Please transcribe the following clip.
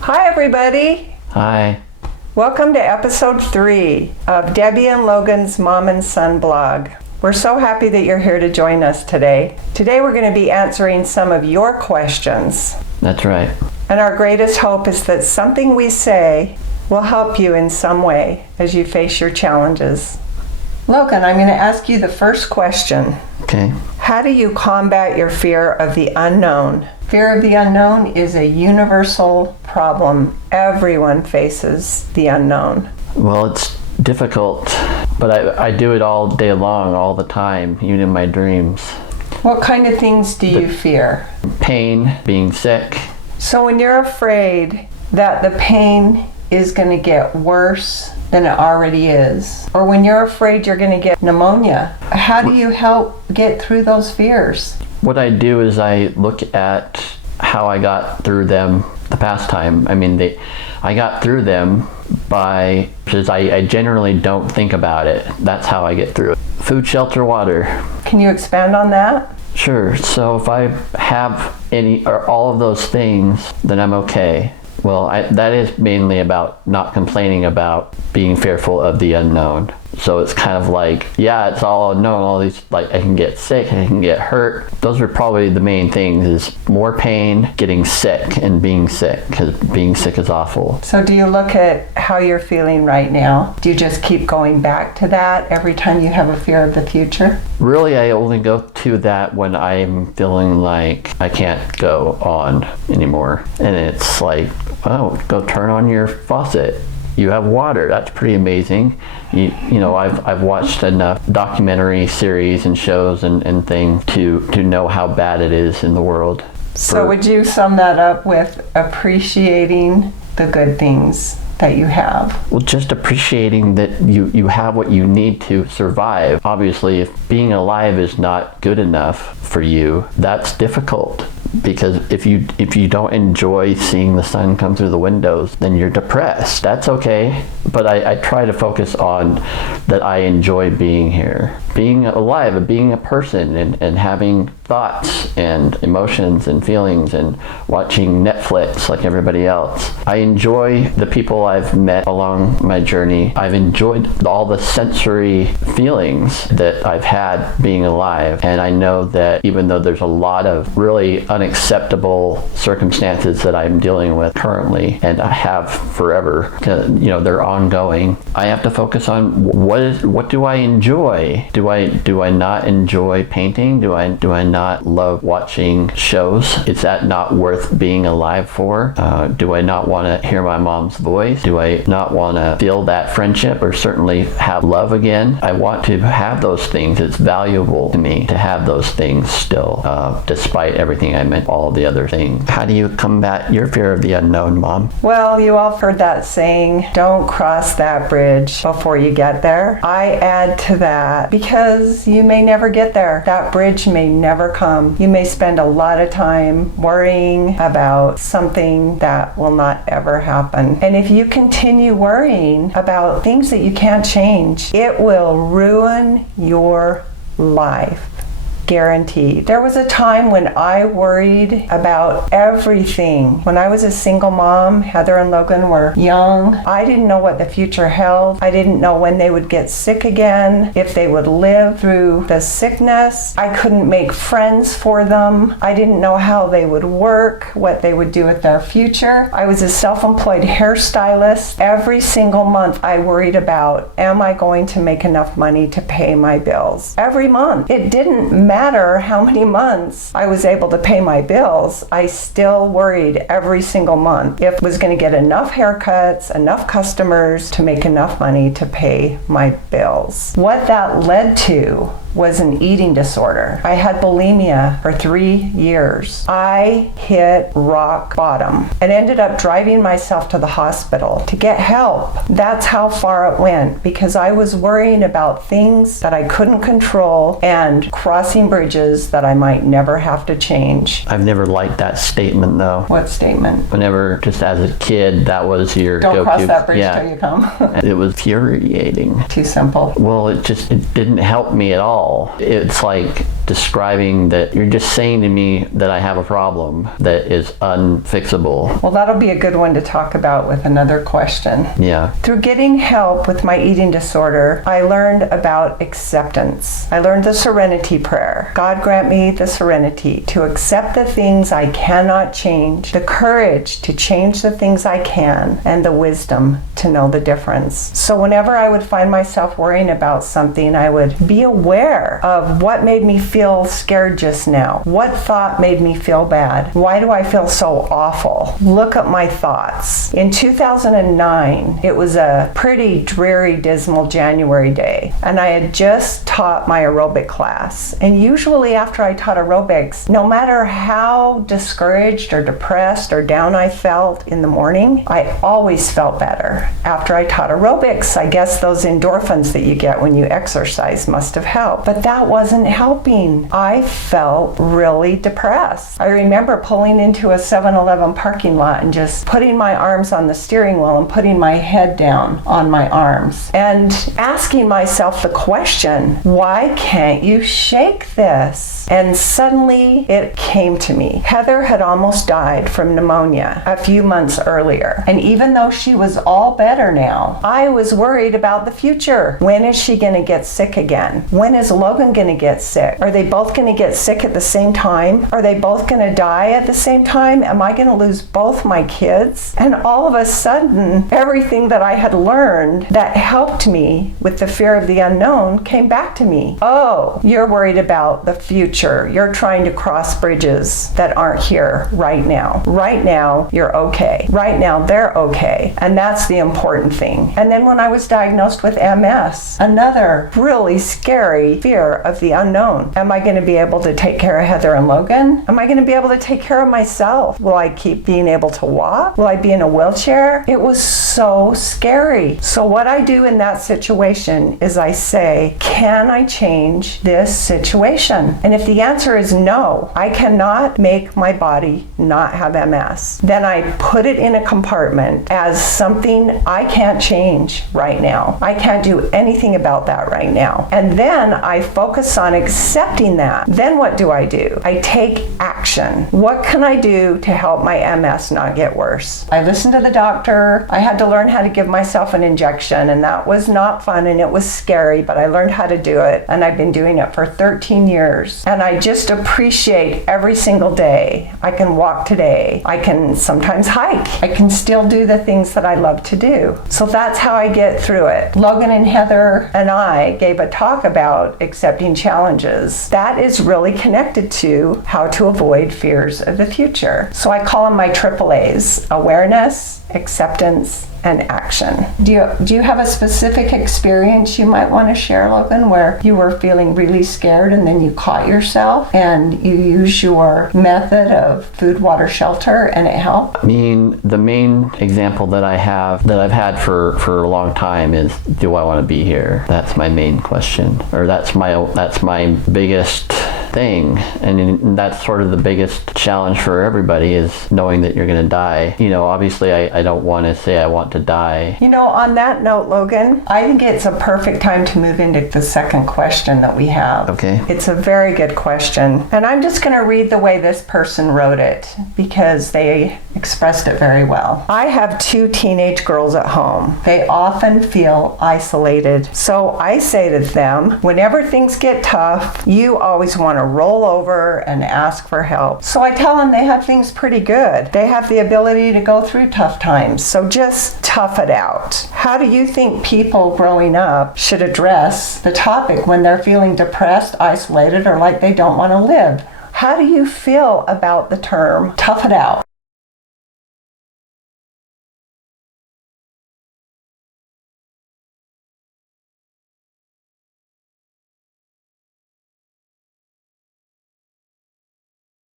Hi everybody. Hi. Welcome to episode 3 of Debbie and Logan's Mom and Son blog. We're so happy that you're here to join us today. Today we're going to be answering some of your questions. That's right. And our greatest hope is that something we say will help you in some way as you face your challenges. Logan, I'm going to ask you the first question. Okay. How do you combat your fear of the unknown? Fear of the unknown is a universal problem. Everyone faces the unknown. Well, it's difficult, but I do it all day long, all the time, even in my dreams. What kind of things do you fear? Pain, being sick. So when you're afraid that the pain is going to get worse than it already is, or when you're afraid you're going to get pneumonia, how do you help get through those fears? What I do is I look at how I got through them the past time. I got through them because I generally don't think about it. That's how I get through it. Food, shelter, water. Can you expand on that? Sure. So if I have any or all of those things, then I'm okay. Well, that is mainly about not complaining about being fearful of the unknown. So it's kind of like, yeah, it's all unknown. All these, like, I can get sick, I can get hurt. Those are probably the main things: is more pain, getting sick, and being sick, because being sick is awful. So do you look at how you're feeling right now? Do you just keep going back to that every time you have a fear of the future? Really, I only go to that when I'm feeling like I can't go on anymore. And it's like, oh, go turn on your faucet. You have water. That's pretty amazing. You know, I've watched enough documentary series and shows and things to know how bad it is in the world. So would you sum that up with appreciating the good things that you have? Well, just appreciating that you have what you need to survive. Obviously, if being alive is not good enough for you, that's difficult. Because if you don't enjoy seeing the sun come through the windows, then you're depressed. That's okay. But I try to focus on that I enjoy being here. Being alive, being a person, and having thoughts and emotions and feelings, and watching Netflix like everybody else. I enjoy the people I've met along my journey. I've enjoyed all the sensory feelings that I've had being alive. And I know that even though there's a lot of really unacceptable circumstances that I'm dealing with currently, and I have forever, they're ongoing, I have to focus on what do I enjoy? Do I not enjoy painting? Do I not love watching shows? Is that not worth being alive for? Do I not want to hear my mom's voice? Do I not want to feel that friendship, or certainly have love again? I want to have those things. It's valuable to me to have those things still, despite everything I meant, all the other things. How do you combat your fear of the unknown, Mom? Well, you all heard that saying, don't cross that bridge before you get there. I add to that, because you may never get there. That bridge may never come. You may spend a lot of time worrying about something that will not ever happen. And if you continue worrying about things that you can't change, it will ruin your life. Guaranteed. There was a time when I worried about everything. When I was a single mom, Heather and Logan were young. I didn't know what the future held. I didn't know when they would get sick again, if they would live through the sickness. I couldn't make friends for them. I didn't know how they would work, what they would do with their future. I was a self-employed hairstylist. Every single month I worried about, am I going to make enough money to pay my bills? Every month. It didn't matter how many months I was able to pay my bills. I still worried every single month if I was going to get enough haircuts, enough customers to make enough money to pay my bills. What that led to was an eating disorder. I had bulimia for 3 years. I hit rock bottom and ended up driving myself to the hospital to get help. That's how far it went, because I was worrying about things that I couldn't control and crossing bridges that I might never have to change. I've never liked that statement, though. What statement? Whenever, just as a kid, that was your go-to. Don't cross that bridge till you come. It was infuriating. Too simple. Well, it didn't help me at all. It's like describing that you're just saying to me that I have a problem that is unfixable. Well, that'll be a good one to talk about with another question. Yeah. Through getting help with my eating disorder, I learned about acceptance. I learned the serenity prayer. God grant me the serenity to accept the things I cannot change, the courage to change the things I can, and the wisdom to know the difference. So whenever I would find myself worrying about something, I would be aware of what made me feel scared just now. What thought made me feel bad? Why do I feel so awful? Look at my thoughts. In 2009, it was a pretty dreary, dismal January day, and I had just taught my aerobic class. And usually after I taught aerobics, no matter how discouraged or depressed or down I felt in the morning, I always felt better. After I taught aerobics, I guess those endorphins that you get when you exercise must have helped. But that wasn't helping. I felt really depressed. I remember pulling into a 7-Eleven parking lot and just putting my arms on the steering wheel and putting my head down on my arms and asking myself the question, why can't you shake this? And suddenly it came to me. Heather had almost died from pneumonia a few months earlier. And even though she was all better now, I was worried about the future. When is she going to get sick again? When is Logan going to get sick? Are they both going to get sick at the same time? Are they both going to die at the same time? Am I going to lose both my kids? And all of a sudden, everything that I had learned that helped me with the fear of the unknown came back to me. Oh, you're worried about the future. You're trying to cross bridges that aren't here right now. Right now, you're okay. Right now, they're okay. And that's the important thing. And then when I was diagnosed with MS, another really scary fear of the unknown. Am I going to be able to take care of Heather and Logan? Am I going to be able to take care of myself? Will I keep being able to walk? Will I be in a wheelchair? It was so scary. So what I do in that situation is I say, can I change this situation? And if the answer is no, I cannot make my body not have MS, then I put it in a compartment as something I can't change right now. I can't do anything about that right now. And then I focus on accepting that. Then what do? I take action. What can I do to help my MS not get worse? I listened to the doctor. I had to learn how to give myself an injection, and that was not fun and it was scary, but I learned how to do it, and I've been doing it for 13 years. And I just appreciate every single day. I can walk today. I can sometimes hike. I can still do the things that I love to do. So that's how I get through it. Logan and Heather and I gave a talk about accepting challenges. That is really connected to how to avoid fears of the future. So I call them my AAAs: awareness, acceptance, and action. Do you have a specific experience you might want to share, Logan, where you were feeling really scared and then you caught yourself and you use your method of food, water, shelter and it helped? I mean, the main example that I have, that I've had for a long time is, do I want to be here? That's my main question, or that's my biggest thing. And that's sort of the biggest challenge for everybody, is knowing that you're going to die. You know, obviously I don't want to say I want to die. You know, on that note, Logan, I think it's a perfect time to move into the second question that we have. Okay. It's a very good question. And I'm just going to read the way this person wrote it because they expressed it very well. I have 2 teenage girls at home. They often feel isolated. So I say to them, whenever things get tough, you always want to roll over and ask for help. So I tell them they have things pretty good. They have the ability to go through tough times. So just tough it out. How do you think people growing up should address the topic when they're feeling depressed, isolated, or like they don't want to live? How do you feel about the term tough it out?